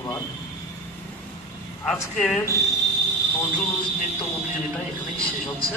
সুপ্রভাত। আজকের নজরুল নৃত্য প্রতিযোগিতা এখানেই শেষ হচ্ছে।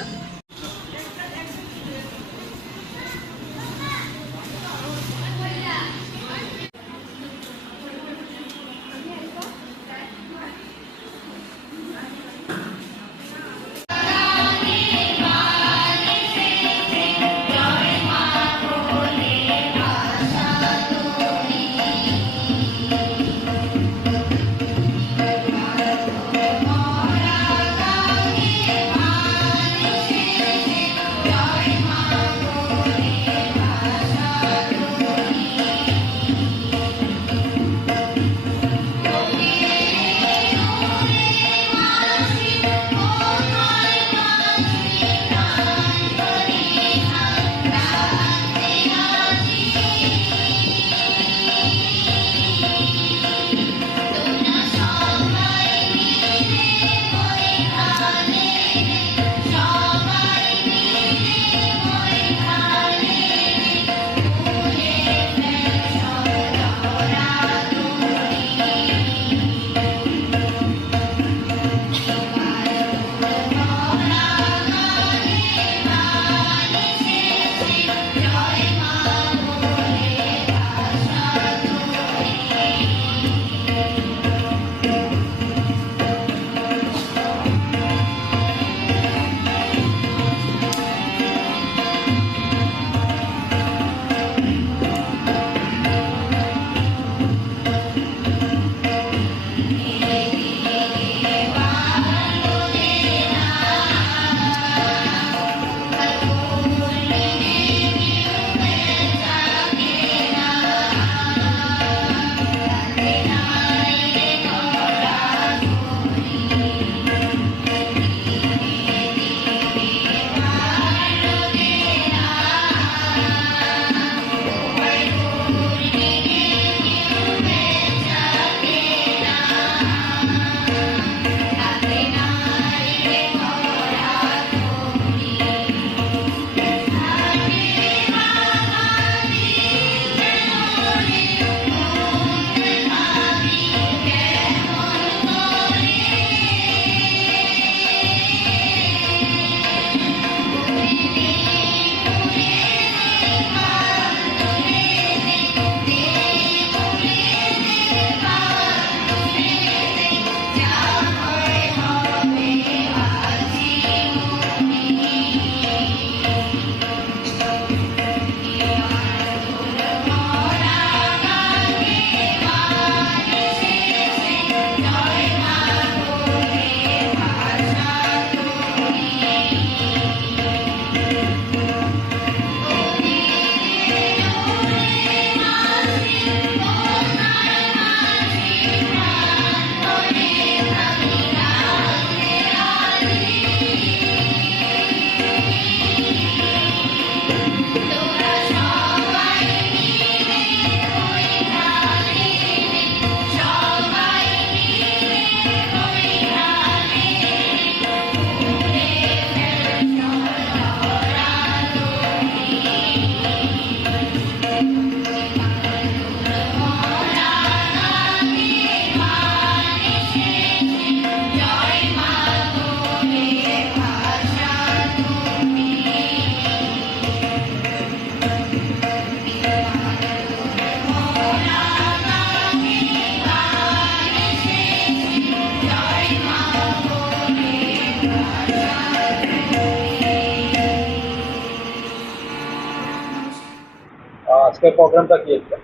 আজকের প্রোগ্রামটা কি একটা?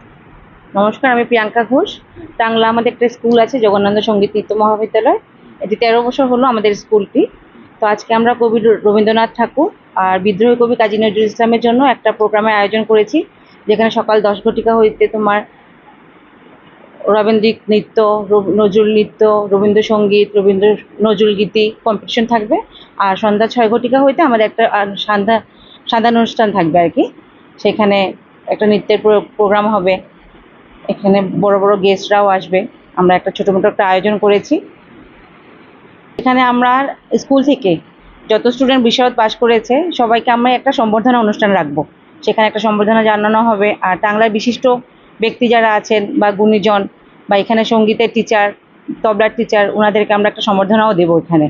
নমস্কার, আমি প্রিয়াঙ্কা ঘোষ। টাংলা আমাদের একটা স্কুল আছে, জগন্নাথ সঙ্গীত নৃত্য মহাবিদ্যালয়। এটি 13 বছর হলো আমাদের স্কুলটি। তো আজকে আমরা কবি রবীন্দ্রনাথ ঠাকুর আর বিদ্রোহী কবি কাজী নজরুল ইসলামের জন্য একটা প্রোগ্রামের আয়োজন করেছি, যেখানে সকাল 10 ঘটিকা হইতে তোমার রবীন্দ্রিক নৃত্য, নজরুল নৃত্য, রবীন্দ্রসঙ্গীত, নজরুল গীতি কম্পিটিশন থাকবে। আর সন্ধ্যা 6 ঘটিকা হইতে আমাদের একটা সান্ধ্যা অনুষ্ঠান থাকবে আর কি। সেখানে একটা নৃত্যের প্রোগ্রাম হবে। এখানে বড় বড় গেস্টরাও আসবে। আমরা একটা ছোটো মোটো একটা আয়োজন করেছি। এখানে আমরা স্কুল থেকে যত স্টুডেন্ট বিশারদ পাশ করেছে সবাইকে আমরা একটা সম্বর্ধনা অনুষ্ঠান রাখবো। সেখানে একটা সম্বর্ধনা জানানো হবে। আর টাংলার বিশিষ্ট ব্যক্তি যারা আছেন বা গুণীজন বা এখানে সঙ্গীতের টিচার, তবলার টিচার, ওনাদেরকে আমরা একটা সম্বর্ধনাও দেবো এখানে।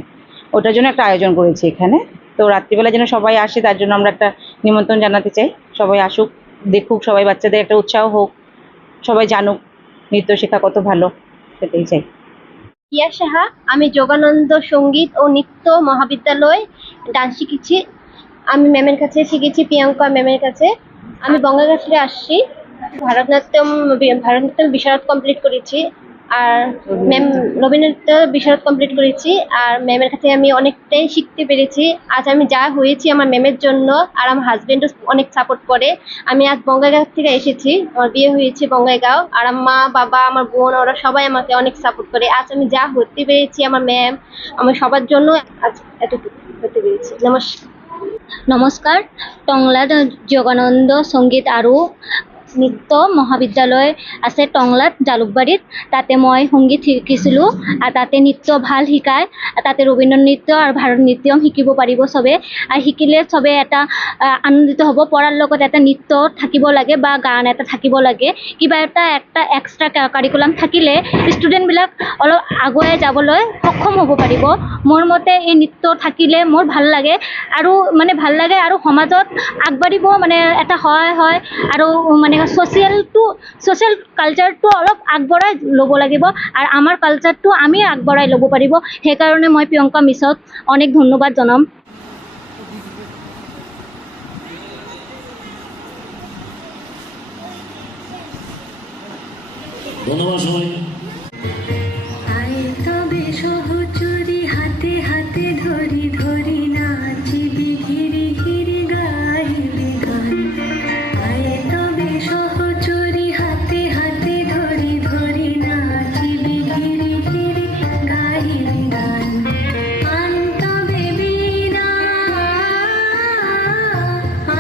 ওটার জন্য একটা আয়োজন করেছি এখানে। তো রাত্রিবেলা যেন সবাই আসে তার জন্য আমরা একটা নিমন্ত্রণ জানাতে চাই। সবাই আসুক, দেখুক, সবাই বাচ্চাদের একটা উৎসাহ হোক, সবাই জানুক নৃত্য শেখা কত ভালো, সেটাই চাই। ইয়া সাহা, আমি যোগানন্দ সঙ্গীত ও নৃত্য মহাবিদ্যালয় ডান্স শিখেছি। আমি ম্যামের কাছে শিখেছি, প্রিয়াঙ্কা ম্যামের কাছে। আমি বঙ্গাগাছ থেকে আসছি। ভারতনাট্যম বিশারদ কমপ্লিট করেছি, আর ম্যাম রবীন্দ্রনৃত্য বিশারদ কমপ্লিট করেছি। আর ম্যামের কাছে আমি অনেকটাই শিখতে পেরেছি। আজ আমি যা হয়েছি আমার ম্যামের জন্য, আর আমার হাজবেন্ডও অনেক সাপোর্ট করে। আমি আজ বঙ্গাইগাঁও থেকে এসেছি, আমার বিয়ে হয়েছে বঙ্গাইগাঁও। আর আমার মা, বাবা, আমার বোন, ওরা সবাই আমাকে অনেক সাপোর্ট করে। আজ আমি যা হতে পেরেছি আমার ম্যাম, আমার সবার জন্য আজ এতটুকু হতে পেরেছি। নমস্কার। টংলা যোগানন্দ সংগীত আৰু নৃত্য মহাবিদ্যালয় আছে টংলাত জালুকবাৰীত। তাতে মই সংগীত শিকিছিলোঁ, আৰু তাতে নৃত্য ভাল শিকায়। তাতে ৰবীন্দ্ৰ নৃত্য আৰু ভাৰত নৃত্যম শিকিব পাৰিব চবে। আৰু শিকিলে চবে এটা আনন্দিত হ'ব। পঢ়াৰ লগত এটা নৃত্য থাকিব লাগে বা গান এটা থাকিব লাগে। কিবা এটা এক্সট্ৰা কাৰিকুলাম থাকিলে ষ্টুডেণ্টবিলাক অলপ আগুৱাই যাবলৈ সক্ষম হ'ব পাৰিব। মোৰ মতে এই নৃত্য থাকিলে মোৰ ভাল লাগে, আৰু মানে ভাল লাগে আৰু সমাজত আগবাঢ়িব মানে এটা সহায় হয়। আৰু মানে ছ'চিয়েল কালচাৰটো অলপ আগবঢ়াই ল'ব লাগিব, আৰু আমাৰ কালচাৰটো আমি আগবঢ়াই ল'ব পাৰিব। সেইকাৰণে মই প্ৰিয়ংকা মিছক অনেক ধন্যবাদ জনাম। ধন্যবাদ সবাই। তবে সহচরি হাতে হাতে ধরি ধরি নাচিবি ঘিরি ঘিরি গাইবি গান। আয় তবে সহচরি হাতে হাতে ধরি ধরি নাচিবি ঘিরি ঘিরি গাইবি গান। আন তবে বীণা,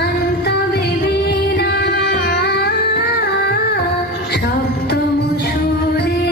আন তবে বীণা, সপ্তম সুরে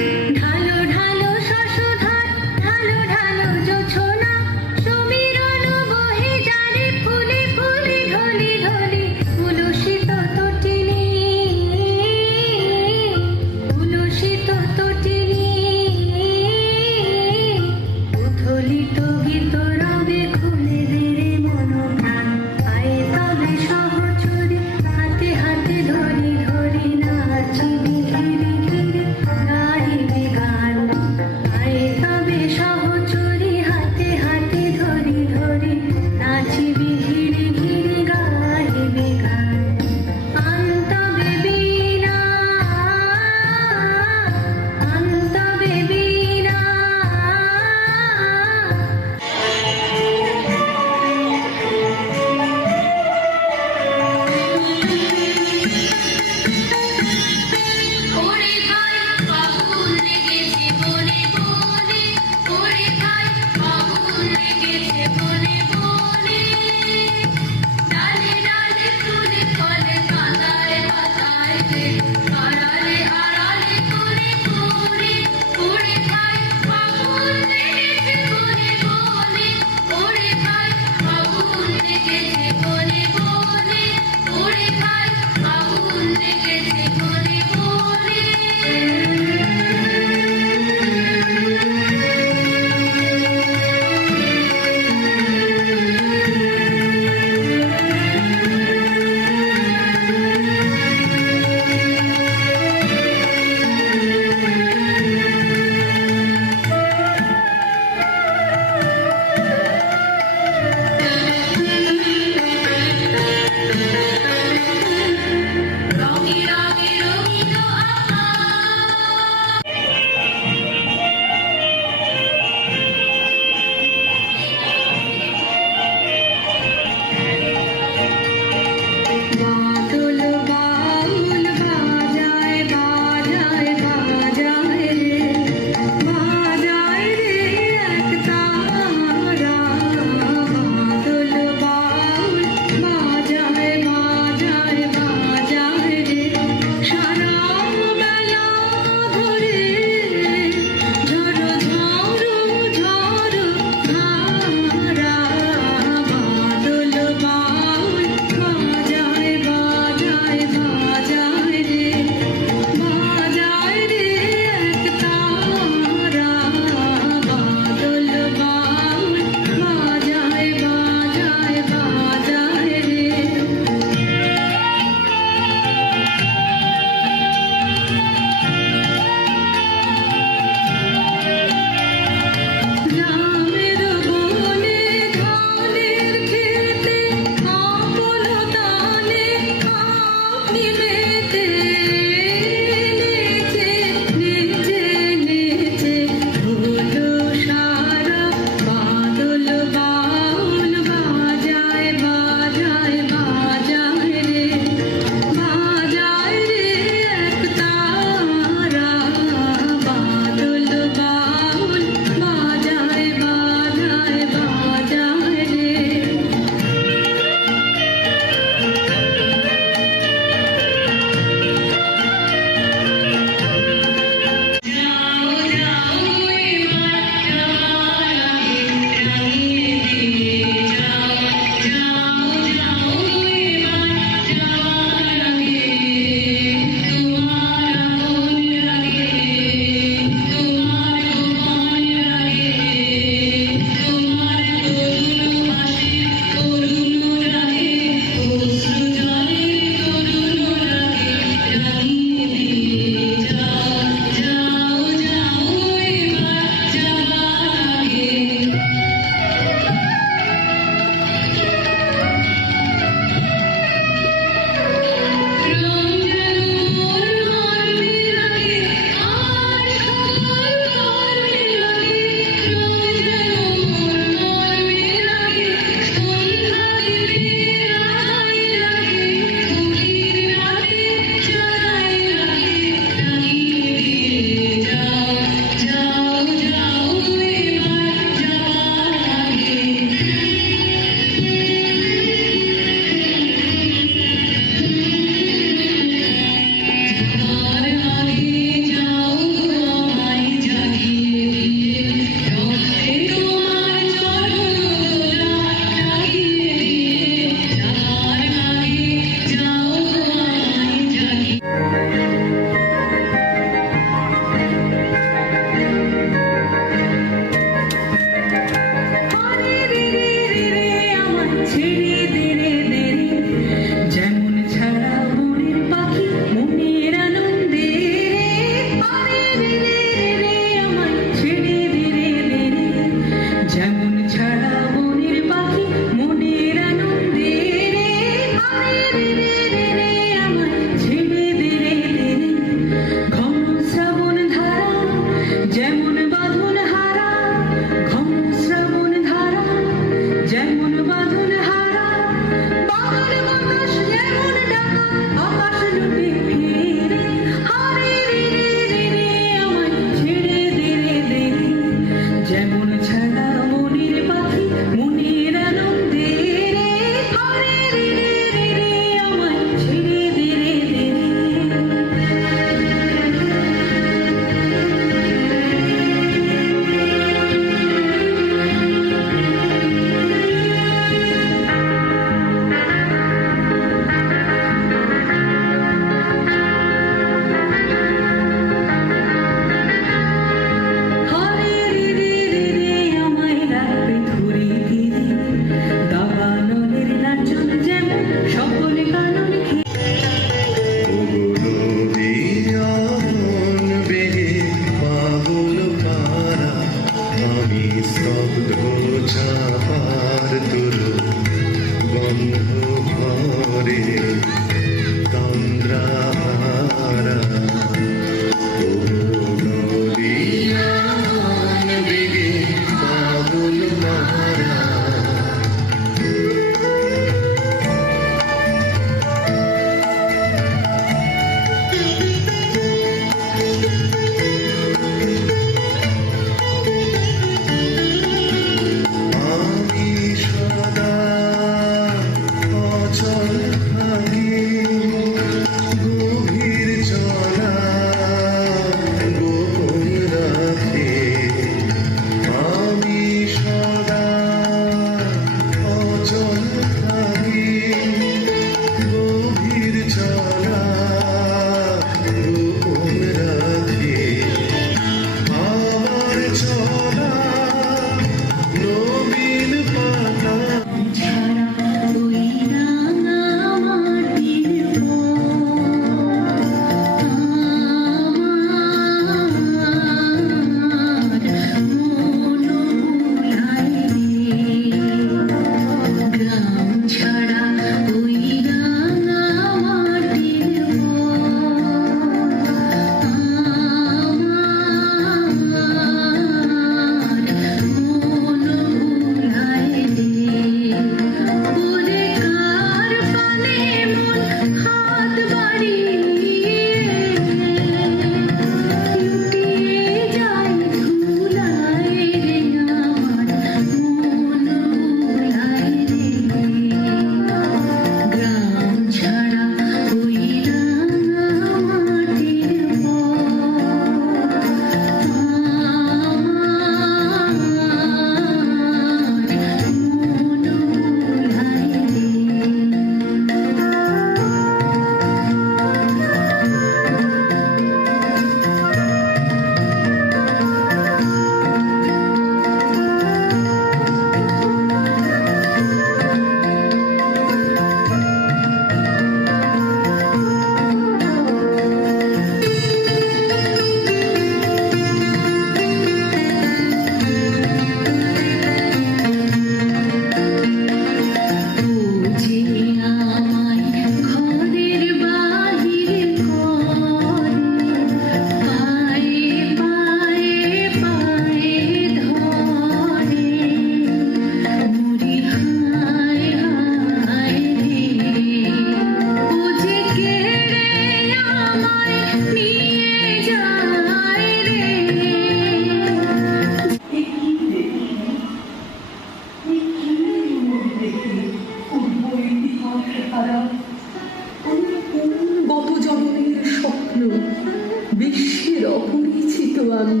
আমি,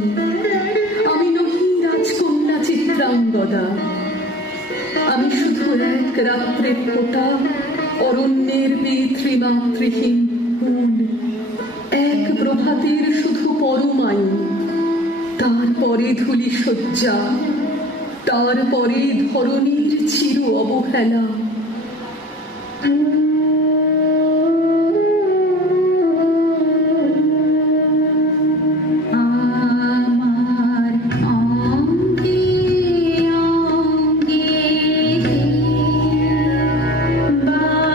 আমি নহি রাজকন্যা চিত্রাঙ্গদা, আমি শুধু এক রাত্রের ফোঁটা অরণ্যের পিতৃমাতৃহীন ফুল, এক প্রভাতের শুধু পরমায়ু, তারপরে ধূলি শয্যা, তারপরে ধরণীর চির অবহেলা। আমার অঙ্গে অঙ্গে বাজায়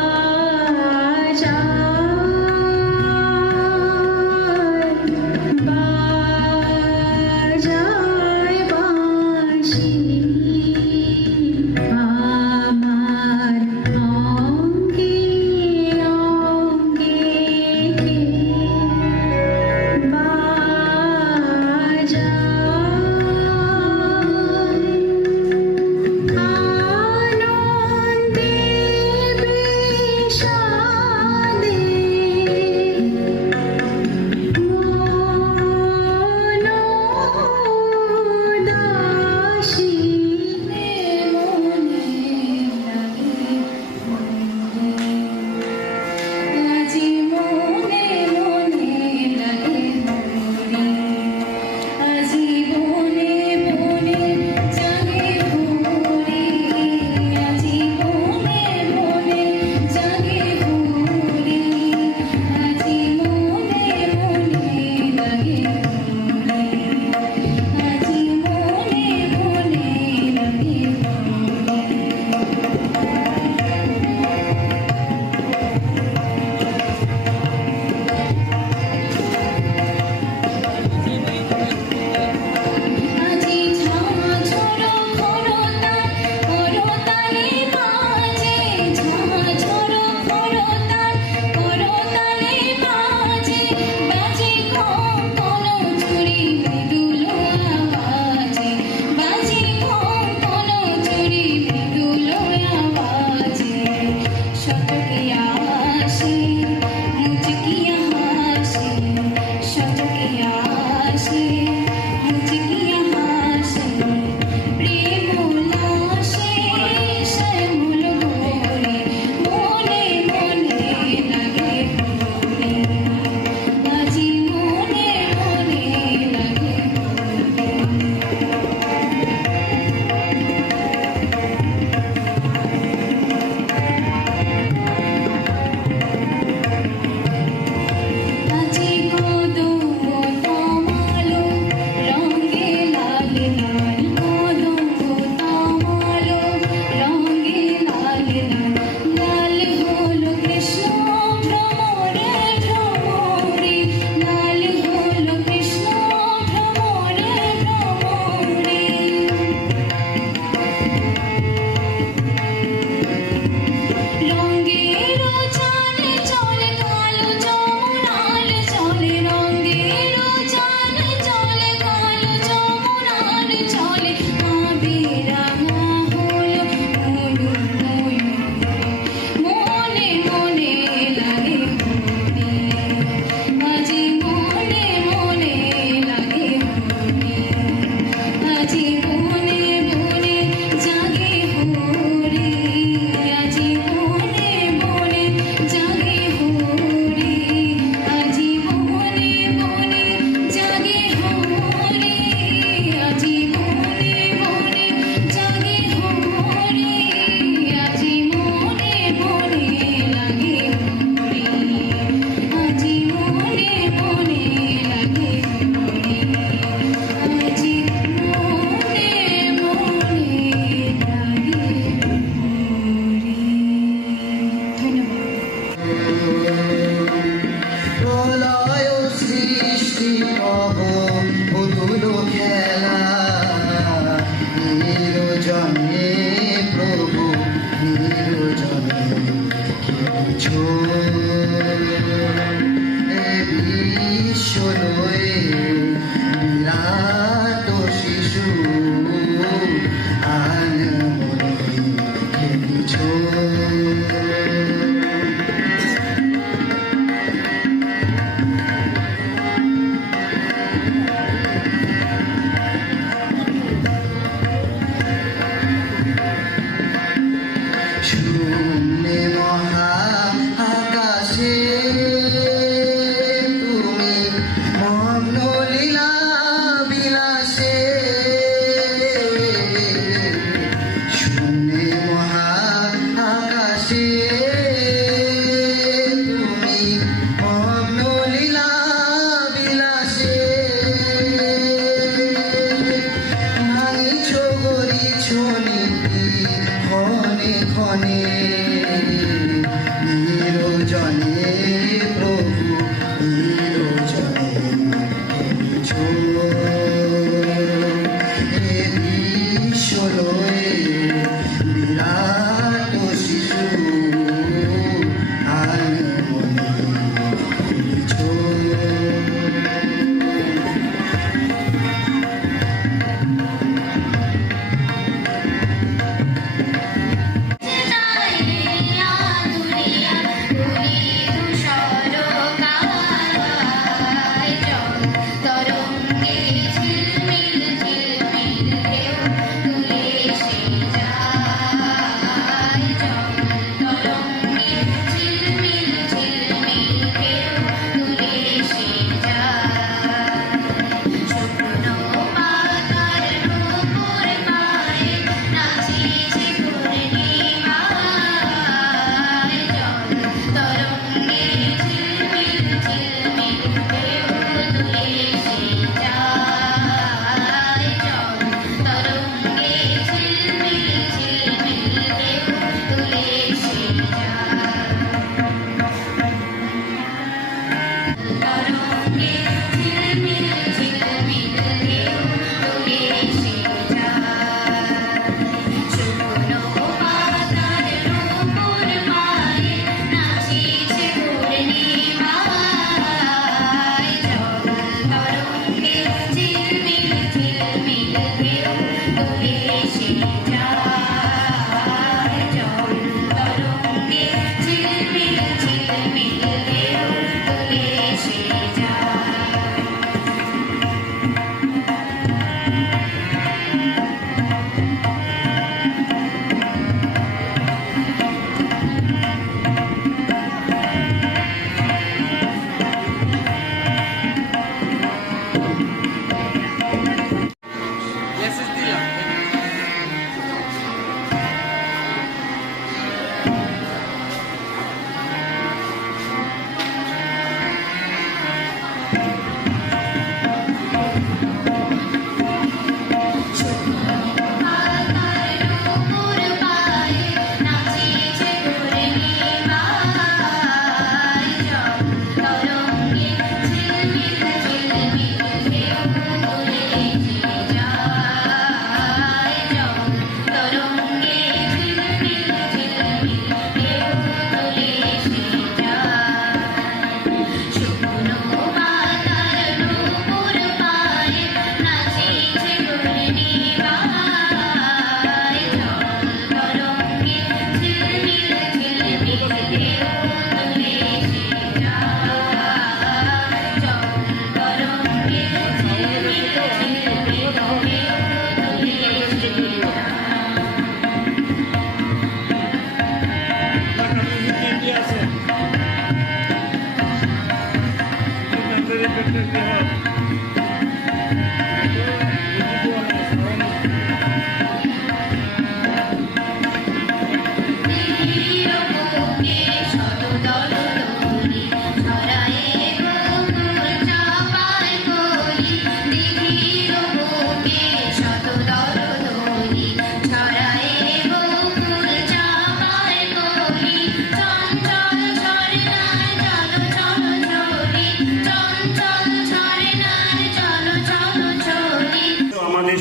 বাজায় বাঁশি, আমার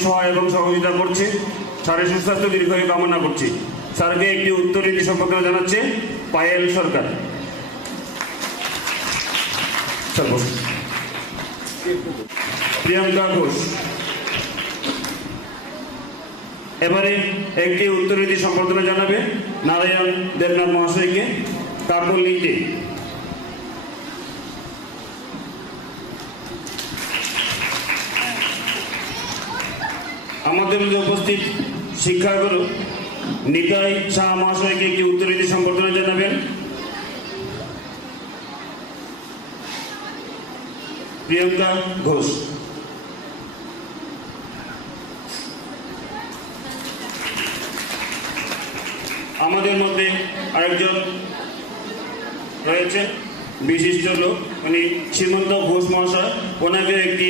সহায় এবং সহযোগিতা করছে। স্যারের সুস্বাস্থ্য দীর্ঘায়ু কামনা করছি। স্যারকে একটি উত্তরীতি সম্পর্কে জানাচ্ছে পায়েল সরকার। প্রিয়াঙ্কা ঘোষ। এবারে একটি উত্তরীতি সম্বর্ধনা জানাবে নারায়ণ দেবনাথ মহাশয়কে কাকুল নীতি। আমাদের মধ্যে উপস্থিত শিক্ষাগুরু নিতাই শাহ মহাশয়কে একটি উত্তরীতি সম্বর্ধনা জানাবেন প্রিয়াঙ্কা ঘোষ। আমাদের মধ্যে আরেকজন রয়েছেন বিশিষ্ট লোক, উনি শ্রীমন্ত ঘোষ মহাশয়। ওনাকে একটি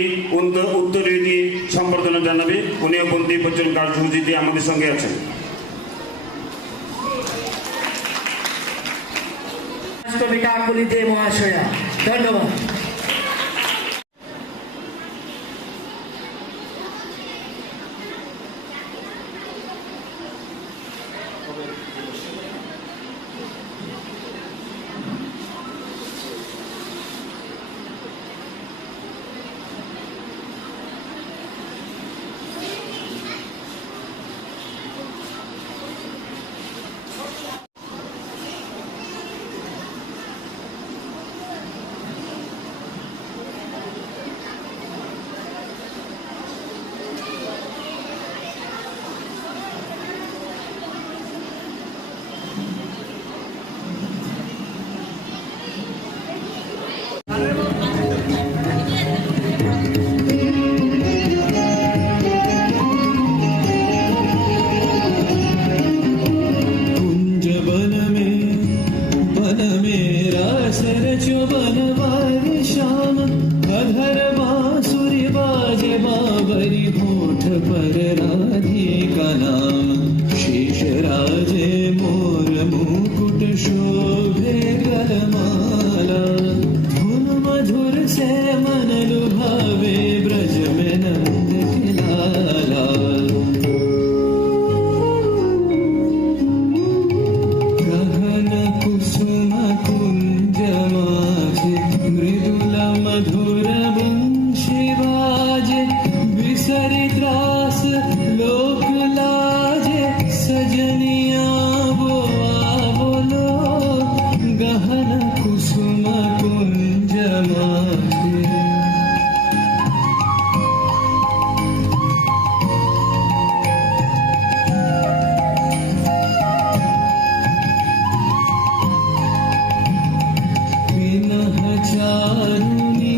উত্তরীতি সম্বর্ধনা জানাবে। উনিও বন্দী বচন কার্যসূচিতে আমাদের সঙ্গে আছেন। কবিতা কাকুলি দে মহাশয়া, ধন্যবাদ।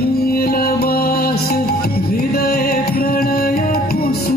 नीलवास हृदय प्रणय कुसुम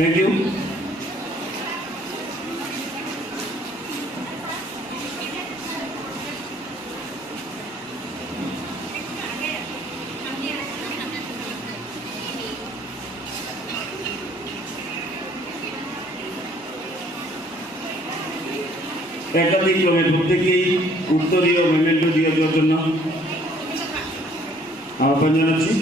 থ্যাংক ইউ। একাধিক্রমে প্রত্যেকেই উত্তরীয় মেমেন্টো দিয়ে দেওয়ার জন্য আহ্বান জানাচ্ছি।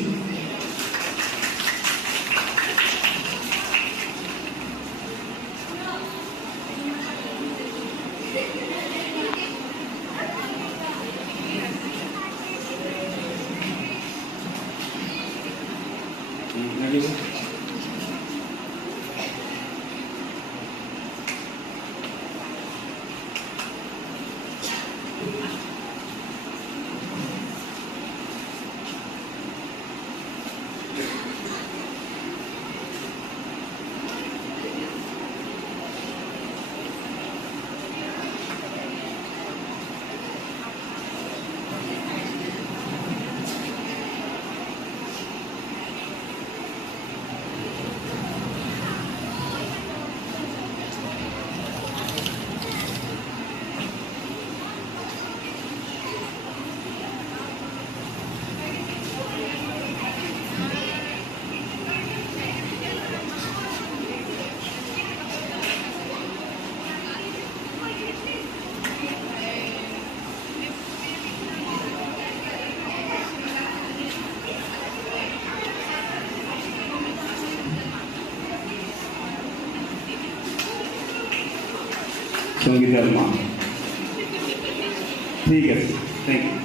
সঙ্গীতার মা, ঠিক আছে, thank you.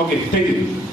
Okay, thank you.